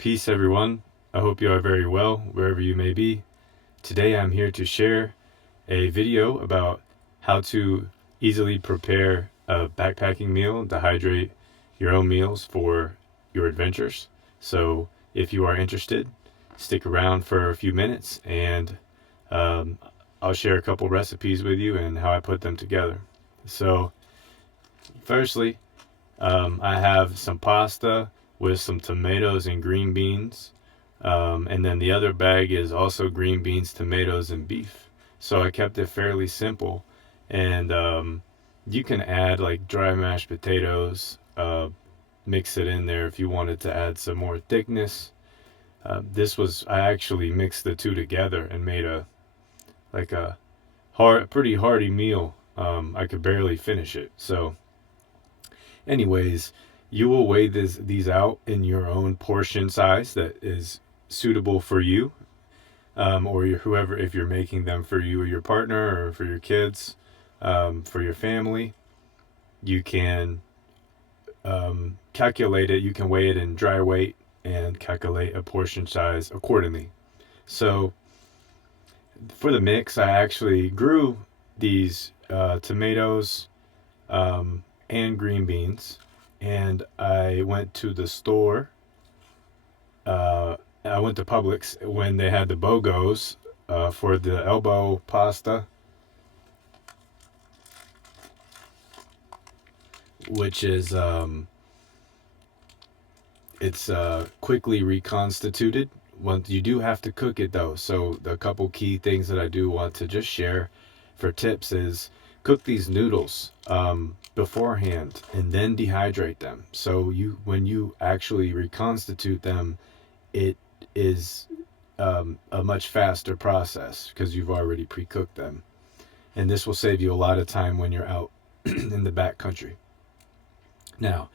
Peace, everyone. I hope you are very well, wherever you may be. Today I'm here to share a video about how to easily prepare a backpacking meal, dehydrate your own meals for your adventures. So if you are interested, stick around for a few minutes and um, I'll share a couple recipes with you and how I put them together. So, firstly, I have some pasta with some tomatoes and green beans. And then the other bag is also green beans, tomatoes, and beef. So I kept it fairly simple. And you can add like dry mashed potatoes, mix it in there if you wanted to add some more thickness. I actually mixed the two together and made a pretty hearty meal. I could barely finish it. So anyways, you will weigh these out in your own portion size that is suitable for you, or whoever, if you're making them for you or your partner or for your kids, for your family. You can calculate it. You can weigh it in dry weight and calculate a portion size accordingly. So for the mix, I actually grew these tomatoes and green beans, and I went to the store. I went to Publix when they had the BOGOs for the elbow pasta, which is it's quickly reconstituted. Once you do have to cook it though, so the couple key things that I do want to just share for tips is cook these noodles beforehand and then dehydrate them. So when you actually reconstitute them, it is a much faster process because you've already pre-cooked them, and this will save you a lot of time when you're out in the back country. Now,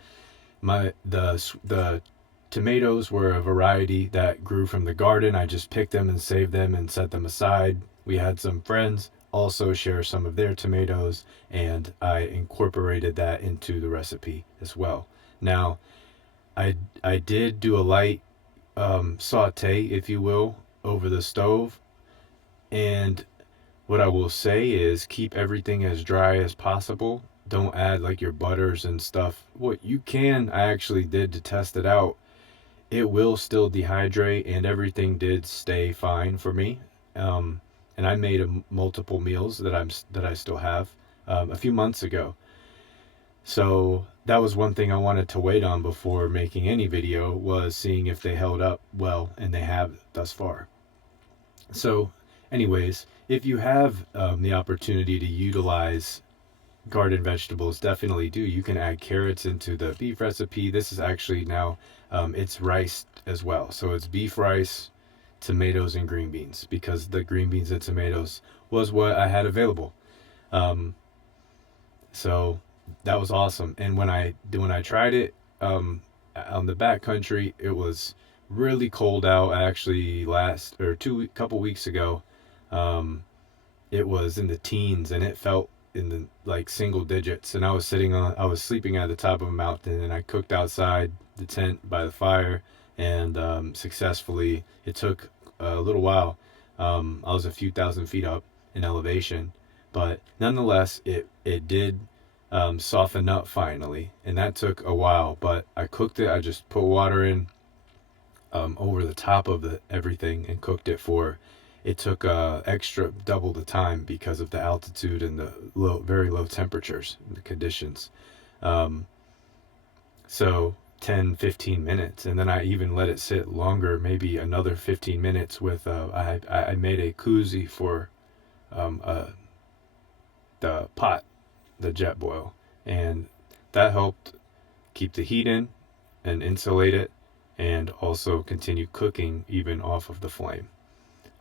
the tomatoes were a variety that grew from the garden. I just picked them and saved them and set them aside. We had some friends also share some of their tomatoes, and I incorporated that into the recipe as well. Now, I did do a light saute, if you will, over the stove. And what I will say is keep everything as dry as possible. Don't add like your butters and stuff. What you can, I actually did to test it out. It will still dehydrate, and everything did stay fine for me. And I made multiple meals that I still have a few months ago. So that was one thing I wanted to wait on before making any video, was seeing if they held up well, and they have thus far. So anyways, if you have the opportunity to utilize garden vegetables, definitely do. You can add carrots into the beef recipe. This is actually now it's rice as well. So it's beef rice, tomatoes, and green beans, because the green beans and tomatoes was what I had available. So that was awesome. And when I tried it on the back country, it was really cold out. Actually, couple weeks ago, it was in the teens, and it felt in the like single digits. And I was sleeping at the top of a mountain, and I cooked outside the tent by the fire, and successfully. It took a little while. I was a few thousand feet up in elevation, but nonetheless, it did soften up finally, and that took a while. But I cooked it. I just put water in over the top of everything and cooked it for. It took extra double the time because of the altitude and the very low temperatures and the conditions. So 10-15 minutes, and then I even let it sit longer, maybe another 15 minutes with I made a koozie for the pot, the jet boil, and that helped keep the heat in and insulate it, and also continue cooking even off of the flame,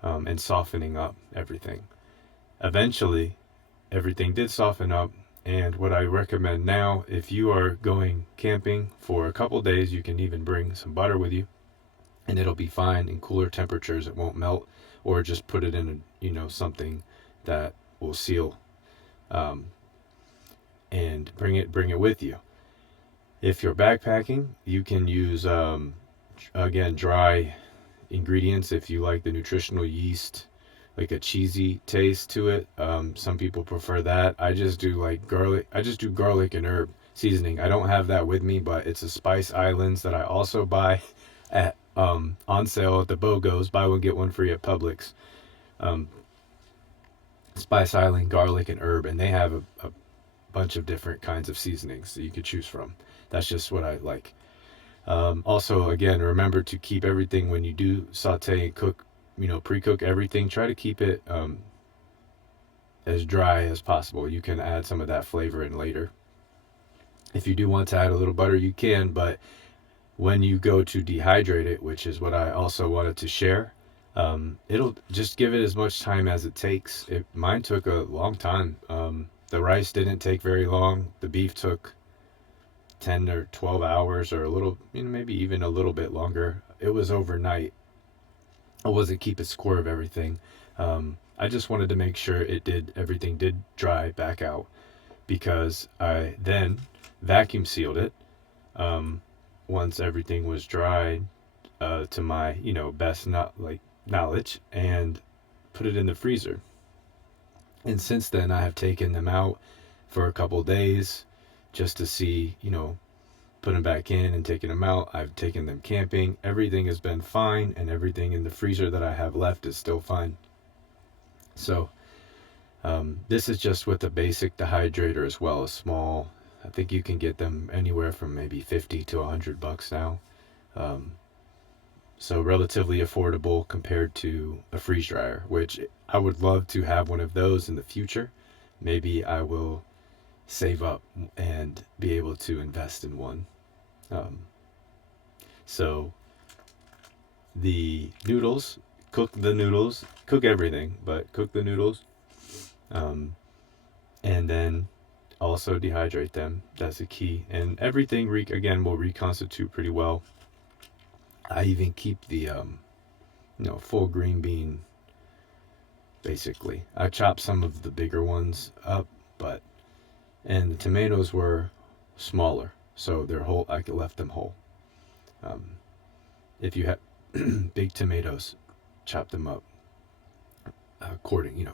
and softening up everything. Eventually, everything did soften up. And what I recommend now, if you are going camping for a couple days, you can even bring some butter with you, and it'll be fine in cooler temperatures. It won't melt, or just put it in something that will seal, and bring it with you. If you're backpacking, you can use again, dry ingredients if you like the nutritional yeast, like a cheesy taste to it. Some people prefer that. I just do like garlic. I just do garlic and herb seasoning. I don't have that with me, but it's a Spice Islands that I also buy at on sale at the BOGOs. Buy one get one free at Publix. Um, Spice Island garlic and herb, and they have a bunch of different kinds of seasonings that you could choose from. That's just what I like. Also, again, remember to keep everything when you do saute and cook, pre-cook everything. Try to keep it as dry as possible. You can add some of that flavor in later. If you do want to add a little butter, you can, but when you go to dehydrate it, which is what I also wanted to share, it'll just give it as much time as it takes. Mine took a long time. The rice didn't take very long. The beef took 10 or 12 hours or a little, maybe even a little bit longer. It was overnight. I wasn't keeping score of everything. I just wanted to make sure everything did dry back out, because I then vacuum sealed it once everything was dried to my best knowledge, and put it in the freezer. And since then, I have taken them out for a couple days just to see, put them back in and taking them out. I've taken them camping. Everything has been fine, and everything in the freezer that I have left is still fine. So this is just with the basic dehydrator as well, a small. I think you can get them anywhere from maybe 50 to $100 now. So relatively affordable compared to a freeze dryer, which I would love to have one of those in the future. Maybe I will save up and be able to invest in one. So the noodles, cook everything, but cook the noodles, and then also dehydrate them. That's the key. And everything again will reconstitute pretty well. I even keep the full green bean. Basically, I chopped some of the bigger ones up, and the tomatoes were smaller, so they're whole. I left them whole. If you have big tomatoes, chop them up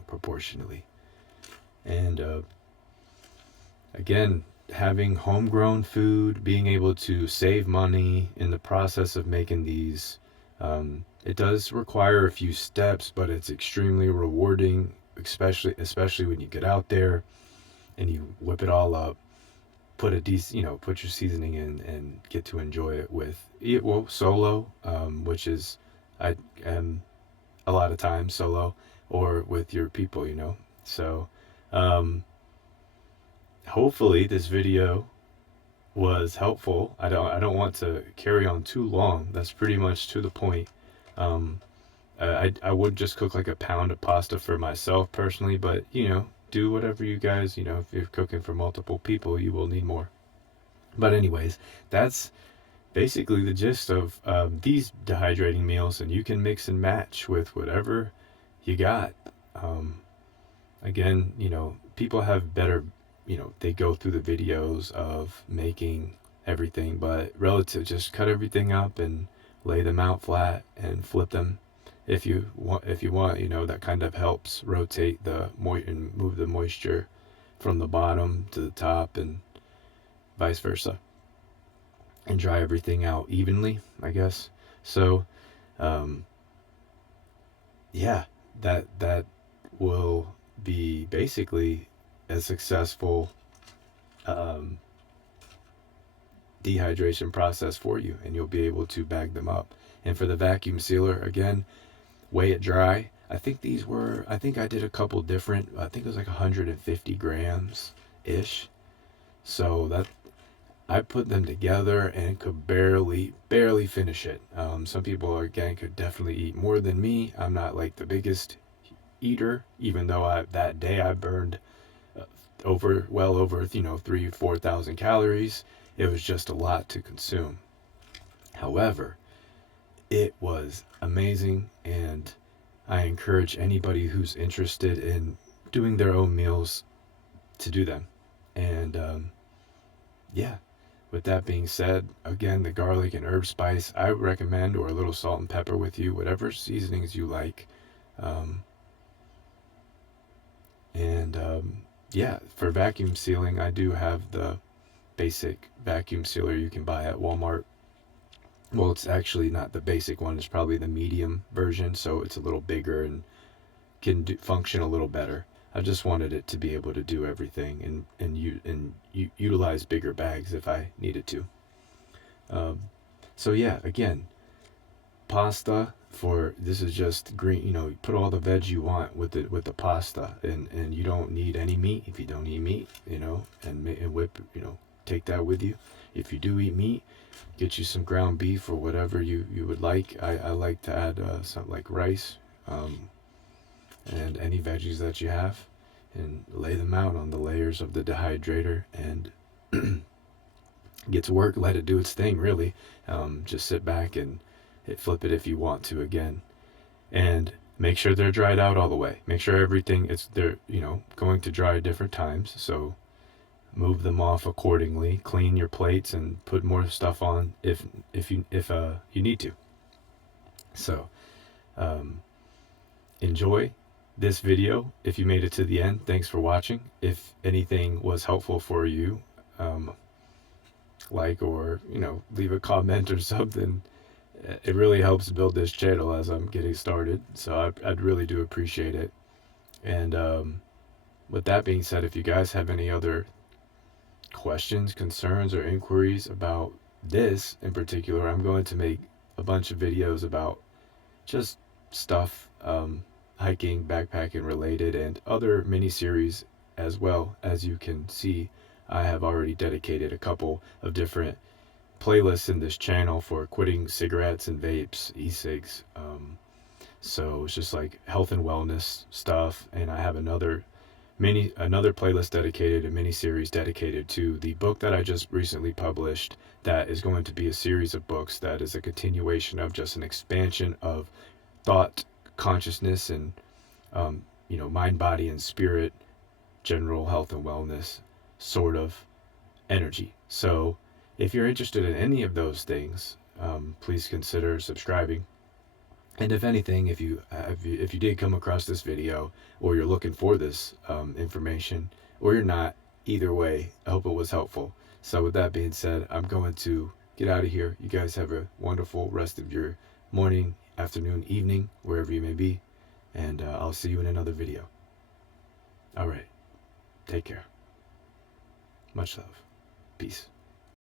proportionally. And again, having homegrown food, being able to save money in the process of making these, it does require a few steps, but it's extremely rewarding, especially when you get out there and you whip it all up, put put your seasoning in, and get to enjoy it solo, which is I am a lot of times solo, or with your people, So hopefully this video was helpful. I don't want to carry on too long. That's pretty much to the point. I would just cook like a pound of pasta for myself personally, but do whatever you guys, if you're cooking for multiple people, you will need more. But anyways, that's basically the gist of these dehydrating meals, and you can mix and match with whatever you got. Again, people have better, they go through the videos of making everything, but just cut everything up and lay them out flat and flip them. If you want, that kind of helps rotate and move the moisture from the bottom to the top and vice versa, and dry everything out evenly, I guess. So, yeah, that will be basically a successful dehydration process for you, and you'll be able to bag them up. And for the vacuum sealer, again, weigh it dry. I think I did a couple different, I think it was like 150 grams ish. So that I put them together and could barely finish it. Some people again could definitely eat more than me. I'm not like the biggest eater, even though that day I burned well over 3,000-4,000 calories. It was just a lot to consume. However, it was amazing, and I encourage anybody who's interested in doing their own meals to do them. And yeah, with that being said, again, the garlic and herb spice I recommend, or a little salt and pepper with you, whatever seasonings you like. Um, and yeah, for vacuum sealing, I do have the basic vacuum sealer you can buy at Walmart. Well, it's actually not the basic one, it's probably the medium version, so it's a little bigger and function a little better. I just wanted it to be able to do everything and utilize bigger bags if I needed to. Um, so yeah, again, pasta for this is just green. You put all the veg you want with the pasta, and you don't need any meat if you don't eat meat. And whip. Take that with you. If you do eat meat, get you some ground beef or whatever you would like. I like to add something like rice. And any veggies that you have, and lay them out on the layers of the dehydrator and get to work. Let it do its thing, really. Just sit back and flip it if you want to again, and make sure they're dried out all the way. Make sure everything they're going to dry at different times, so move them off accordingly. Clean your plates and put more stuff on if you need to. So enjoy this video. If you made it to the end, thanks for watching. If anything was helpful for you, like, or leave a comment or something. It really helps build this channel as I'm getting started, so I'd really do appreciate it. And with that being said, if you guys have any other questions, concerns, or inquiries about this in particular, I'm going to make a bunch of videos about just stuff, hiking, backpacking related, and other mini series as well. As you can see, I have already dedicated a couple of different playlists in this channel for quitting cigarettes and vapes, e-cigs. So it's just like health and wellness stuff, and I have another playlist dedicated, a mini series dedicated to the book that I just recently published. That is going to be a series of books that is a continuation of just an expansion of thought, consciousness, and mind, body, and spirit, general health and wellness sort of energy. So if you're interested in any of those things, please consider subscribing. And if anything, if you did come across this video, or you're looking for this information, or you're not, either way, I hope it was helpful. So with that being said, I'm going to get out of here. You guys have a wonderful rest of your morning, afternoon, evening, wherever you may be, and I'll see you in another video. All right, take care. Much love. Peace.